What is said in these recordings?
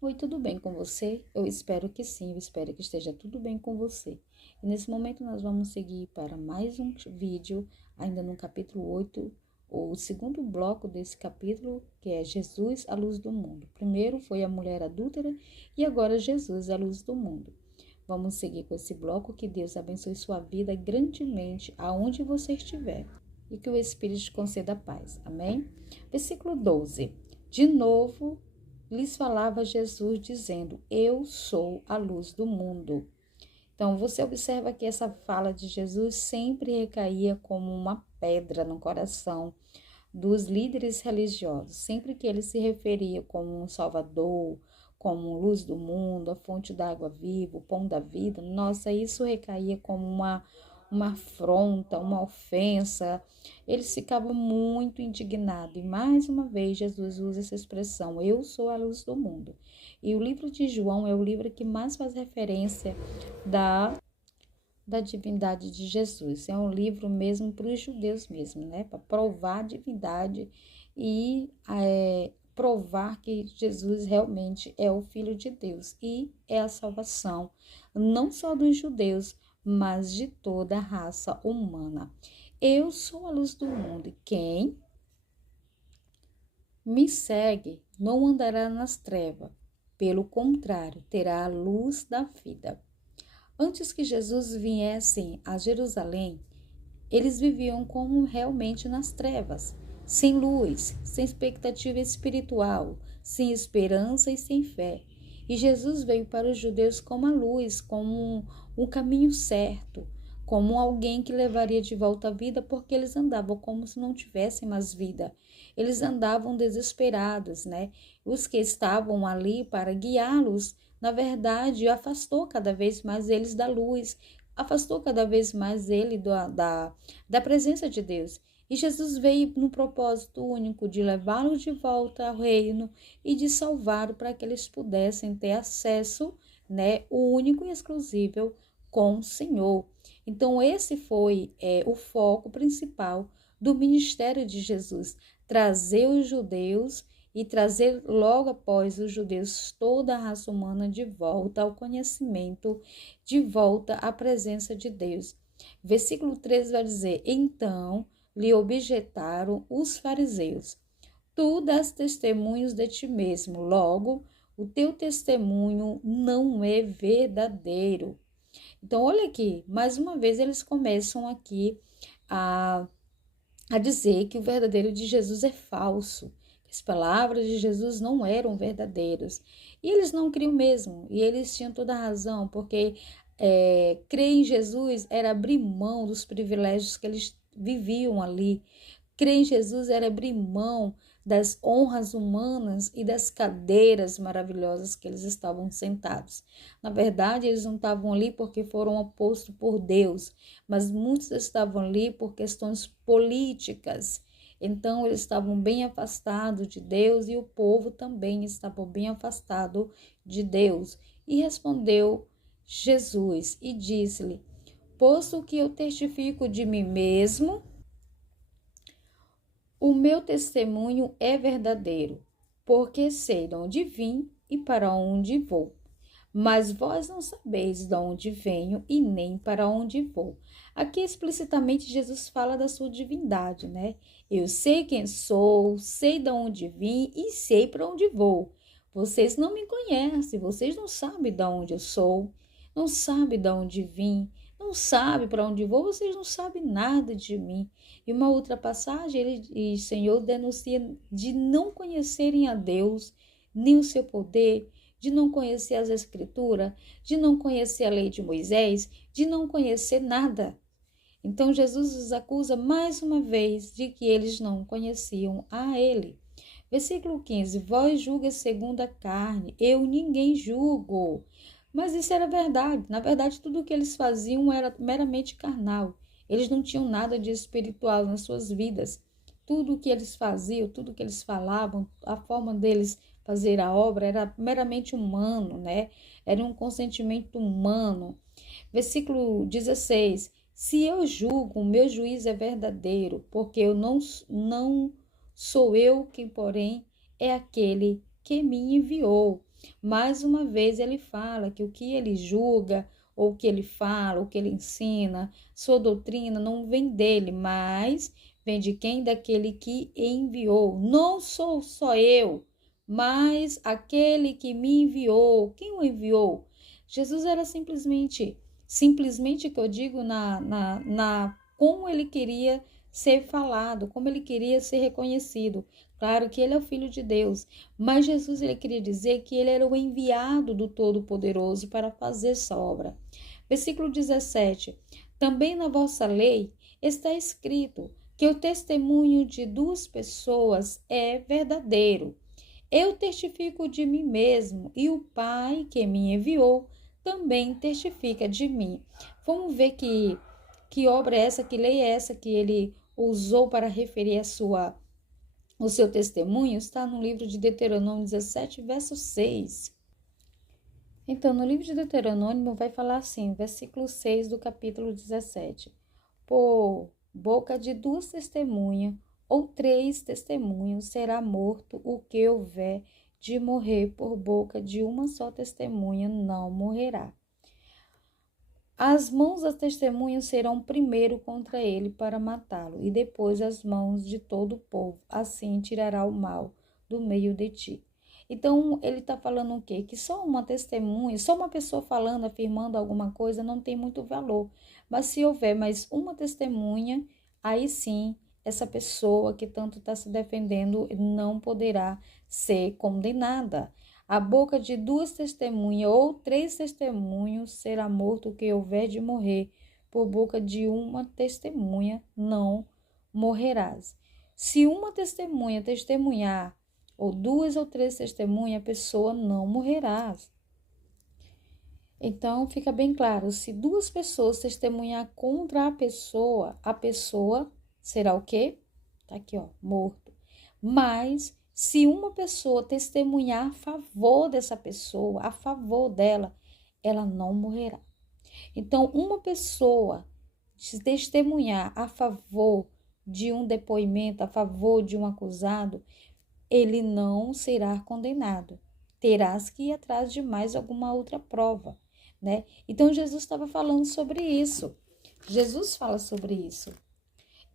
Oi, tudo bem com você? Eu espero que sim, eu espero que esteja tudo bem com você. E nesse momento nós vamos seguir para mais um vídeo, ainda no capítulo 8, o segundo bloco desse capítulo, que é Jesus, a luz do mundo. Primeiro foi a mulher adúltera e agora Jesus, a luz do mundo. Vamos seguir com esse bloco, que Deus abençoe sua vida grandemente aonde você estiver e que o Espírito te conceda paz. Amém? Versículo 12. De novo lhes falava Jesus dizendo: Eu sou a luz do mundo. Então, você observa que essa fala de Jesus sempre recaía como uma pedra no coração dos líderes religiosos. Sempre que ele se referia como um salvador, como luz do mundo, a fonte da água viva, o pão da vida, nossa, isso recaía como uma afronta, uma ofensa. Eles ficavam muito indignados. E mais uma vez Jesus usa essa expressão: eu sou a luz do mundo. E o livro de João é o livro que mais faz referência da divindade de Jesus. É um livro mesmo para os judeus mesmo, né? Para provar a divindade e provar que Jesus realmente é o Filho de Deus e é a salvação, não só dos judeus, mas de toda a raça humana. Eu sou a luz do mundo e quem me segue não andará nas trevas, pelo contrário, terá a luz da vida. Antes que Jesus viesse a Jerusalém, eles viviam como realmente nas trevas, sem luz, sem expectativa espiritual, sem esperança e sem fé. E Jesus veio para os judeus como a luz, como um caminho certo, como alguém que levaria de volta a vida, porque eles andavam como se não tivessem mais vida. Eles andavam desesperados, né? Os que estavam ali para guiá-los, na verdade, afastou cada vez mais eles da luz, afastou cada vez mais ele da presença de Deus. E Jesus veio no propósito único de levá-lo de volta ao reino e de salvá-lo para que eles pudessem ter acesso, né, o único e exclusivo com o Senhor. Então, esse foi o foco principal do ministério de Jesus: trazer os judeus e trazer logo após os judeus toda a raça humana de volta ao conhecimento, de volta à presença de Deus. Versículo 13 vai dizer: Então lhe objetaram os fariseus: Tu dás testemunhos de ti mesmo, logo o teu testemunho não é verdadeiro. Então, olha aqui, mais uma vez eles começam aqui a, a dizer que o verdadeiro de Jesus é falso, que as palavras de Jesus não eram verdadeiras. E eles não criam mesmo, e eles tinham toda a razão, porque crer em Jesus era abrir mão dos privilégios que eles viviam ali. Crer em Jesus era abrir mão das honras humanas e das cadeiras maravilhosas que eles estavam sentados. Na verdade, eles não estavam ali porque foram opostos por Deus, mas muitos estavam ali por questões políticas. Então, eles estavam bem afastados de Deus e o povo também estava bem afastado de Deus. E respondeu Jesus e disse-lhe: Posto que eu testifico de mim mesmo, o meu testemunho é verdadeiro, porque sei de onde vim e para onde vou. Mas vós não sabeis de onde venho e nem para onde vou. Aqui explicitamente Jesus fala da sua divindade, né? Eu sei quem sou, sei de onde vim e sei para onde vou. Vocês não me conhecem, vocês não sabem de onde eu sou, não sabem de onde vim, não sabem para onde vou, vocês não sabem nada de mim. E uma outra passagem, o Senhor denuncia de não conhecerem a Deus, nem o seu poder, de não conhecer as Escrituras, de não conhecer a lei de Moisés, de não conhecer nada. Então Jesus os acusa mais uma vez de que eles não conheciam a Ele. Versículo 15: Vós julgas segundo a carne, eu ninguém julgo. Mas isso era verdade. Na verdade, tudo o que eles faziam era meramente carnal. Eles não tinham nada de espiritual nas suas vidas. Tudo o que eles faziam, tudo o que eles falavam, a forma deles fazer a obra era meramente humano, né? Era um consentimento humano. Versículo 16: Se eu julgo, o meu juízo é verdadeiro, porque eu não sou eu quem, porém, é aquele que me enviou. Mais uma vez ele fala que o que ele julga, ou o que ele fala, o que ele ensina, sua doutrina não vem dele, mas vem de quem? Daquele que enviou. Não sou só eu, mas aquele que me enviou. Quem o enviou? Jesus era simplesmente que eu digo como ele queria ser falado, como ele queria ser reconhecido. Claro que ele é o Filho de Deus, mas Jesus ele queria dizer que ele era o enviado do Todo-Poderoso para fazer essa obra. Versículo 17. Também na vossa lei está escrito que o testemunho de duas pessoas é verdadeiro. Eu testifico de mim mesmo e o Pai que me enviou também testifica de mim. Vamos ver que obra é essa, que lei é essa que ele usou para referir o seu testemunho? Está no livro de Deuteronômio 17, verso 6. Então, no livro de Deuteronômio vai falar assim, versículo 6 do capítulo 17. Por boca de duas testemunhas ou três testemunhos será morto o que houver de morrer, por boca de uma só testemunha não morrerá. As mãos das testemunhas serão primeiro contra ele para matá-lo, e depois as mãos de todo o povo. Assim tirará o mal do meio de ti. Então, ele está falando o quê? Que só uma testemunha, só uma pessoa falando, afirmando alguma coisa não tem muito valor. Mas se houver mais uma testemunha, aí sim, essa pessoa que tanto está se defendendo não poderá ser condenada. A boca de duas testemunhas ou três testemunhos será morto o que houver de morrer. Por boca de uma testemunha não morrerás. Se uma testemunha testemunhar, ou duas ou três testemunhas, a pessoa não morrerá. Então, fica bem claro, se duas pessoas testemunhar contra a pessoa será o quê? Tá aqui, ó, morto. Mas se uma pessoa testemunhar a favor dessa pessoa, a favor dela, ela não morrerá. Então, uma pessoa testemunhar a favor de um depoimento, a favor de um acusado, ele não será condenado. Terás que ir atrás de mais alguma outra prova, né? Então, Jesus estava falando sobre isso. Jesus fala sobre isso.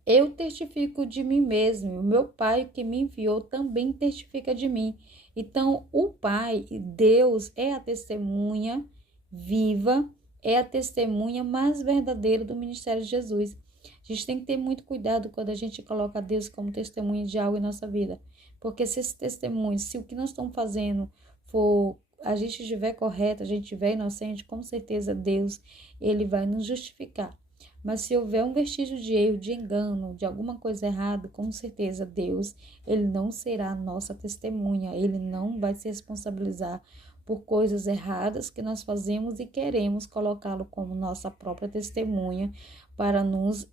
Eu testifico de mim mesmo, o meu Pai que me enviou também testifica de mim. Então, o Pai, Deus, é a testemunha viva, é a testemunha mais verdadeira do ministério de Jesus. A gente tem que ter muito cuidado quando a gente coloca Deus como testemunha de algo em nossa vida. Porque se esse testemunho, se o que nós estamos fazendo for, a gente estiver correto, a gente estiver inocente, com certeza Deus, ele vai nos justificar. Mas se houver um vestígio de erro, de engano, de alguma coisa errada, com certeza Deus, ele não será a nossa testemunha, ele não vai se responsabilizar por coisas erradas que nós fazemos e queremos colocá-lo como nossa própria testemunha para nos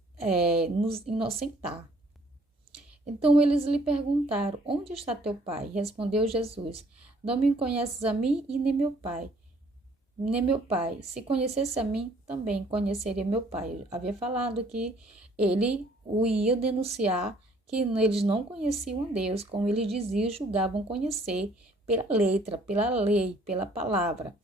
inocentar. Então eles lhe perguntaram, onde está teu pai? Respondeu Jesus, não me conheces a mim e nem meu pai. Nem meu pai. Se conhecesse a mim, também conheceria meu pai. Eu havia falado que ele o ia denunciar, que eles não conheciam a Deus, como ele dizia, julgavam conhecer pela letra, pela lei, pela palavra.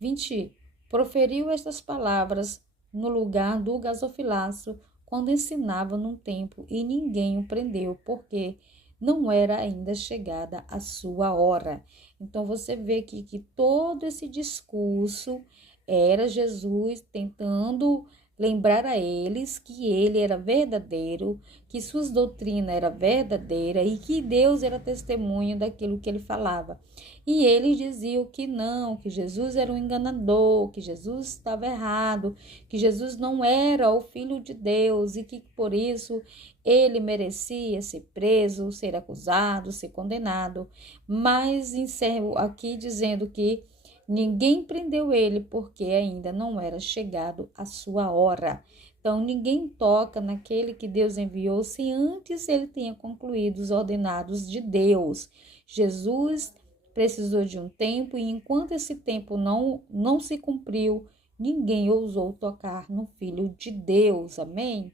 20. Proferiu estas palavras no lugar do gasofilaço, quando ensinava num templo, e ninguém o prendeu, porque não era ainda chegada a sua hora. Então, você vê que todo esse discurso era Jesus tentando lembrar a eles que ele era verdadeiro, que suas doutrinas eram verdadeiras e que Deus era testemunho daquilo que ele falava. E eles diziam que não, que Jesus era um enganador, que Jesus estava errado, que Jesus não era o Filho de Deus e que por isso ele merecia ser preso, ser acusado, ser condenado. Mas encerro aqui dizendo que ninguém prendeu ele porque ainda não era chegado a sua hora. Então, ninguém toca naquele que Deus enviou se antes ele tenha concluído os ordenados de Deus. Jesus precisou de um tempo e enquanto esse tempo não se cumpriu, ninguém ousou tocar no Filho de Deus. Amém?